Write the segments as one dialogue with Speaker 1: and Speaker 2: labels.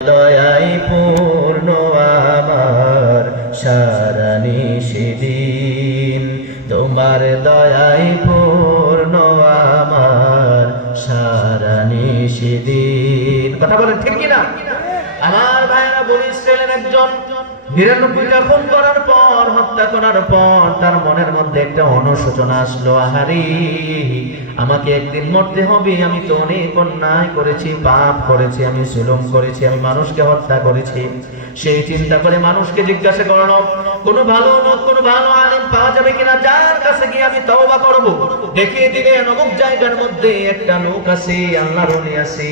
Speaker 1: দয়াই পূর্ণ আমার সারা নিষিদিন তোমার দয়াই পূর্ণ আমার সারা নিষিদিন কথা বলেন বলি ছিলেন একজন নিরানব্বইটা খুন করার পর, হত্যা করার পর তার মনের মধ্যে একটা অনুশোচনা আসলো, আহারি, আমাকে একদিন মরতে হবে, আমি তো অনেক অন্যায় করেছি, পাপ করেছি, আমি জুলুম করেছি, আমি মানুষকে হত্যা করেছি। সেই চিন্তা করে মানুষকে জিজ্ঞাসা করানো কোনো ভালো লোক কোনো ভালো আলিম পাওয়া যাবে কিনা? যার কাছে গিয়ে আমি তওবা করব? দেখিয়ে দিবে অমুক জায়গার মধ্যে একটা লোক আছে আল্লাহর ওলি আছে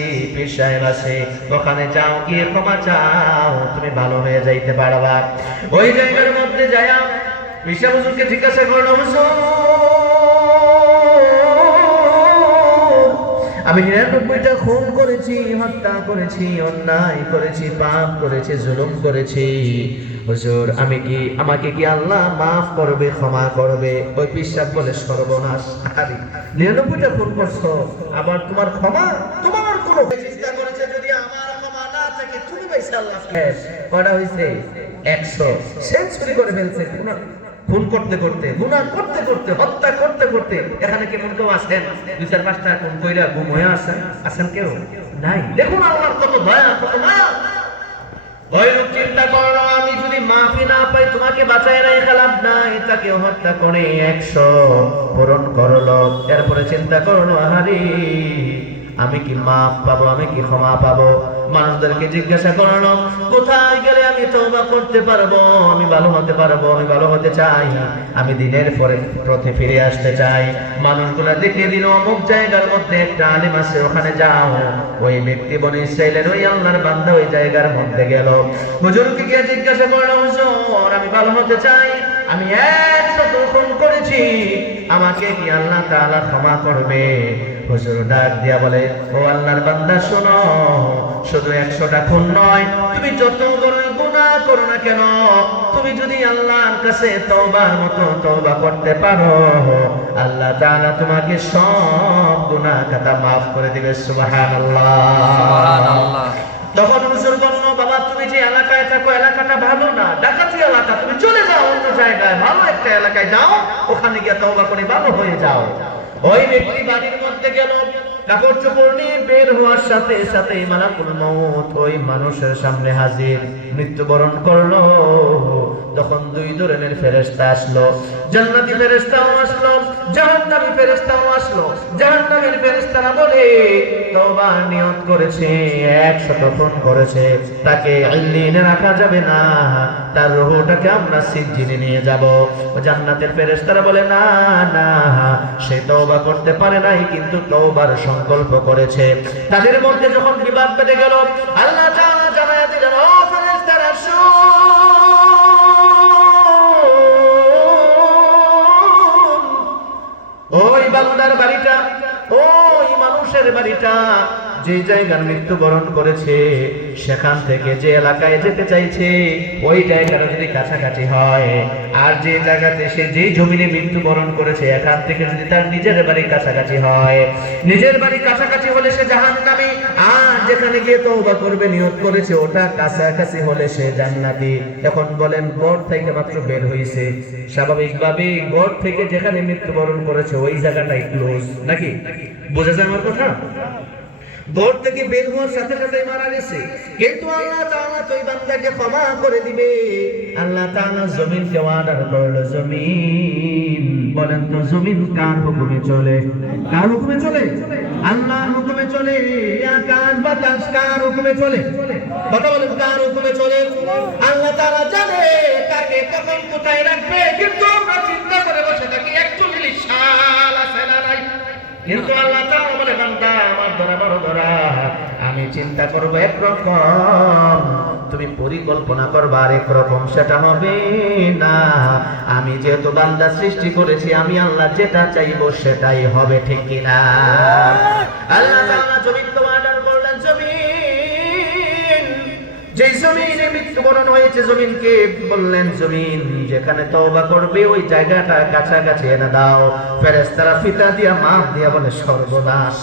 Speaker 1: সাহেব আছে, ওখানে যাও, গিয়ে ক্ষমা চাও, তুমি ভালো হয়ে যাইতে পারবা। ওই জায়গার মধ্যে যায়া বিশা হুজুরকে জিজ্ঞাসা করল, হুজুর আমি নিরানব্বইটা খুন করেছি, হত্যা করেছি, অন্যায় করেছি, পাপ করেছি, জুলুম করেছি। হুজুর, আমি কি, আমাকে কি আল্লাহ মাফ করবে, ক্ষমা করবে? ওই বিশ্বাস বলে সর্বনাশ। আরে, নিরানব্বইটা খুন করছ? আবার তোমার ক্ষমা? তোমার কোনো চিন্তা করেছে যদি আমার ক্ষমা না থাকে, তুমি পাইছে আল্লাহ কয়টা হয়েছে? একশো। সেঞ্চুরি করে ফেলছে, কোনো- খুন করতে করতে, গুনাহ করতে করতে, হত্যা করতে করতে, এখানে কেমন কেউ আছেন? দুই চার পাঁচটা খুন কইরা গুম হয়ে আছেন আছেন কেউ? নাই। দেখুন আল্লাহর কত দয়া, কত মায়া চিন্তা আমি যদি না পাই, তোমাকে হত্যা করে একশো করল এরপরে চিন্তা আমি কি মাফ পাবো, আমি কি ক্ষমা পাবো? মানুষদেরকে জিজ্ঞাসা করল কোথায় গেলে আমি তওবা করতে পারব? আমি ভালো হতে পারব, আমি ভালো হতে চাই আমি দিনের পরে পথে ফিরে আসতে চাই। মানুষগুলা দেখিয়ে দিল, অমুক জায়গার মধ্যে একটা আলিম আছে, ওখানে যাও। ওই ব্যক্তি বনে ইসরায়েলের ওই আল্লাহর বান্দা ওই জায়গার মধ্যে গেল। হুজুরকে গিয়ে জিজ্ঞাসা করল, হুজুর, আমি ভালো হতে চাই, আমি একশত খুন করেছি। আমাকে কি আল্লাহ তাআলা ক্ষমা করবে? হুজুর ডাক দিয়া বলে ও আল্লাহর বান্দা শোনো শুধু একশোটা খুন নয় তুমি যত বড় গুনাহ করো না কেন তুমি যদি আল্লাহর কাছে তওবার মতো তওবা করতে পারো আল্লাহ তাআলা তোমাকে সব গুনাহ খাতা maaf করে দিবে সুবহানাল্লাহ
Speaker 2: সুবহানাল্লাহ।
Speaker 1: তখন হুজুর বলল বাবা তুমি যে এলাকায় থাকো এলাকাটা ভালো না ডাকাতি এলাকা তুমি চলে যাও অন্য জায়গায় ভালো একটা এলাকায় যাও ওখানে গিয়ে তওবা করে ভালো হয়ে যাও ওই ব্যক্তি বাড়ির মধ্যে গেল। কাপড় চোপড় নিয়ে বের হওয়ার সাথে সাথে মালাকুল মত ওই মানুষের সামনে হাজির। মৃত্যুবরণ করল। তখন দুই ধরনের ফেরেস্তা আসলো। জান্নাতি ফেরেস্তাও আসলো। জাহান্নামী ফেরেশতাও আসলো। জাহান্নামীর বলে তাকে রাখা যাবে না। তার আমরা নিয়ে যাব। জান্নাতের বলে, না না, সে তওবা করতে পারে নাই, কিন্তু তওবার সংকল্প করেছে। তাদের মধ্যে যখন বিবাদ বেঁধে গেল, আল্লাহ তাআলা বান্দার বাড়িটা ওই মানুষের বাড়িটা। যে জায়গার মৃত্যুবরণ করেছে, সেখান থেকে যে এলাকায় যেতে চাইছে, ওই জায়গাটা যদি কাছাকাছি হয়, আর যে জায়গাতে সে যে জমিনে মৃত্যুবরণ করেছে, এখান থেকে যদি তার নিজের বাড়ি কাছাকাছি হয়, নিজের বাড়ি কাছাকাছি হলে সে জাহান্নামী, আর যেখানে গিয়ে তওবা করবে নিয়ত করেছে, ওটা কাছাকাছি হলে সে জান্নাতি। এখন বলেন গড় থেকে মাত্র বের হয়েছে স্বাভাবিকভাবে গড় থেকে যেখানে মৃত্যুবরণ করেছে, ওই জায়গাটাই ক্লোজ নাকি? বোঝা যায় আমার কথা? গড় থেকে বের হওয়ার সাথে সাথে মারা গেছে। কিন্তু আল্লাহ তাআলা তো বান্দাকে ক্ষমা করে দিবে। আল্লাহ তাআলা জমিনকে অর্ডার করল, জমিন, বলেন তো জমিন কার হুকুমে চলে? কার হুকুমে চলে? আল্লাহর হুকুমে চলে আকাশ বাতাস, কার হুকুমে চলে? কথা বলেন, কার হুকুমে চলে? আল্লাহ তাআলা জানে কাকে কখন কোথায় রাখবে, কিন্তু আমরা চিন্তা করে বসে থাকি একচল্লিশ সাল আছে না নাই? কিন্তু আল্লাহ তাআলা আমার ধরা বড় ধরা। আমি চিন্তা করব একরকম। তুমি পরিকল্পনা করবা আরেক সেটা হবে না। আমি যেহেতু বান্দা সৃষ্টি করেছি, আমি আল্লাহ যেটা চাইব সেটাই হবে, ঠিক কিনা? আল্লাহ জমিন যে জমিনে মৃত্যুবরণ হয়েছে জমিনকে বললেন, জমিন যেখানে তওবা করবে, ওই জায়গাটা কাছাকাছি এনে দাও। ফেরেস্তারা ফিতা দিয়া মাপ দিয়া বলে, সর্বনাশ।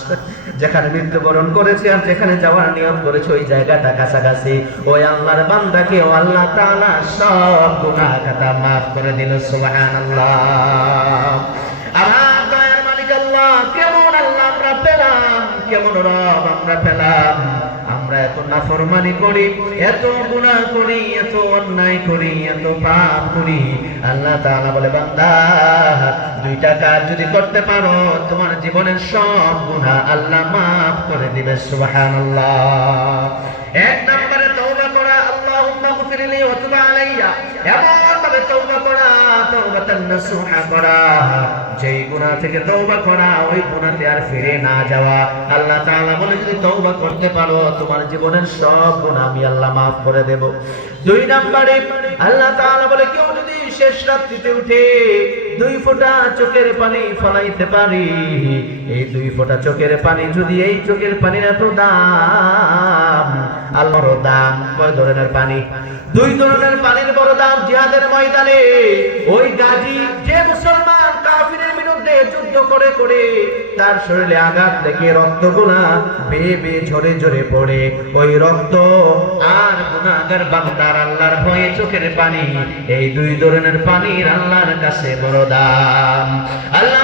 Speaker 1: যেখানে মৃত্যুবরণ করেছে আর যেখানে যাওয়ার নিয়ম করেছে, ওই জায়গাটা কাছাকাছি। ওই আল্লাহর বান্দাকে ও আল্লাহ তাআলা সব গুনাহ খাতা মাফ করে দিল, সুবহানাল্লাহ। আমার দয়ার মালিক আল্লাহ, কেমন আল্লাহ আমরা পেলাম, কেমন রব আমরা পেলাম। আমরা এত নাফরমানি করি, এত গুনাহ করি, এত অন্যায় করি, এত পাপ করি। আল্লাহ তাআলা বলে, বান্দা, দুইটা কাজ যদি করতে পারো, তোমার জীবনের সব গুনাহ আল্লাহ মাফ করে দিবে, সুবহানাল্লাহ। এক নম্বরে তওবা করা, আল্লাহুম্মা গফিরলি ওয়া তুব আলাইয়া। এমন ভাবে তওবা করা যেই গুনাহ থেকে তওবা করা, ওই গুনাহতে আর ফিরে না যাওয়া। আল্লাহ তাআলা বলে, যদি তওবা করতে পারো, তোমার জীবনের সব গুনাহ আমি আল্লাহ maaf করে দেব। দুই নম্বরে আল্লাহ তাআলা বলে, কেউ যদি শেষ রাত্রিতে উঠে দুই ফোঁটা চোখের পানি ফলাইতে পারি। এই দুই ফোঁটা চোখের পানি যদি এই চোখের পানির এত দাম আল্লাহর দাম কয় ধরনের পানি? দুই ধরনের পানির বড় দাম জিহাদের ময়দানে। ওই গাজী যে মুসলমান যুদ্ধ করে করে তার শরীরে আঘাত লেগে রক্তগুলা বেয়ে বেয়ে ঝরে ঝরে পড়ে। ওই রক্ত আর গুনাগার বান্দার আল্লাহর ভয়ে চোখের পানি, এই দুই ধরনের পানির আল্লাহর কাছে বড় দাম। আল্লাহ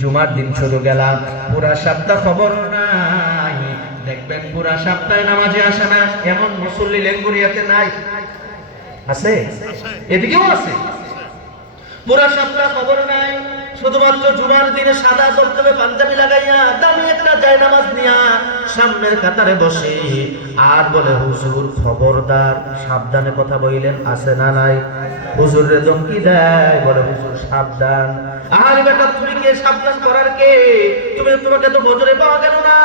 Speaker 1: জুমার দিন শুরু গেলাম। পুরা সপ্তাহ খবর নাই। দেখবেন পুরা সপ্তাহে নামাজে আসে না এমন মুসল্লি লেঙ্গুরিয়াতে নাই। আছে। এদিকেও আছে। পুরা সপ্তাহ খবর নাই। শুধুমাত্র জুমার দিনে সাদা চলতে পাঞ্জাবি লাগাইয়া দামি একটা যায় নামাজ নিয়া সামনের কাতারে বসে। আর বলে, হুজুর, খবরদার, সাবধানে কথা বইলেন, আছে না নাই? দেয়, বলে, হুজুর, সাবধান। আর বেটা, তুমি কে? সাবধান করার কে? তুমি তোমাকে তো বজরে পাওয়া গেল না,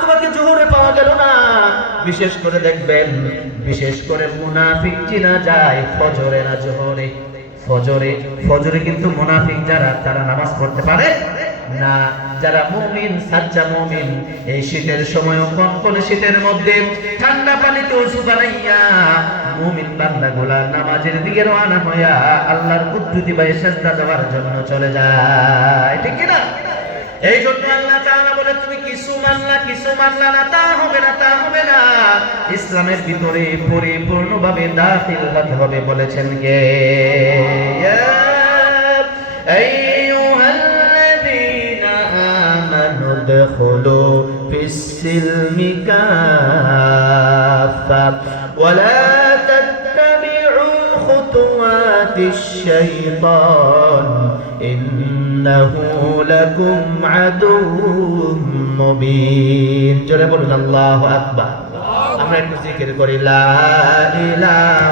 Speaker 1: তোমাকে জোহরে পাওয়া গেল না। বিশেষ করে দেখবেন, বিশেষ করে মুনাফিক চিনা যায় ফজরে না জোহরে। ফজরে ফজরে কিন্তু মুনাফিক যারা, তারা নামাজ পড়তে পারে না। যারা মুমিন সাচ্চা মুমিন, এই শীতের সময় কনকনে শীতের মধ্যে, ঠান্ডা পানিতে ওষু বানাইয়া মুমিন বান্দাগুলা নামাজের দিকে রওনা হইয়া আল্লাহর কুদ্দুতি বাই সেজদা দেওয়ার জন্য চলে যায়। ঠিক কি না এই জন্য আল্লাহ তাআলা বলে তুমি কিছু মানলা কিছু মানলা না তা হবে না তা হবে না ইসলামের ভিতরে পরিপূর্ণভাবে দাখিল হতে হবে বলেছেন কে ইয়া আইয়ুহাল্লাযীনা আমানু দখুলু ফিস-সিলমি কাফা ওয়ালা تتبعوا خطوات الشيطان إنه لكم عدو مبين جل بولنا الله أكبر আমরা একটু জিকির করি লা ইলাহা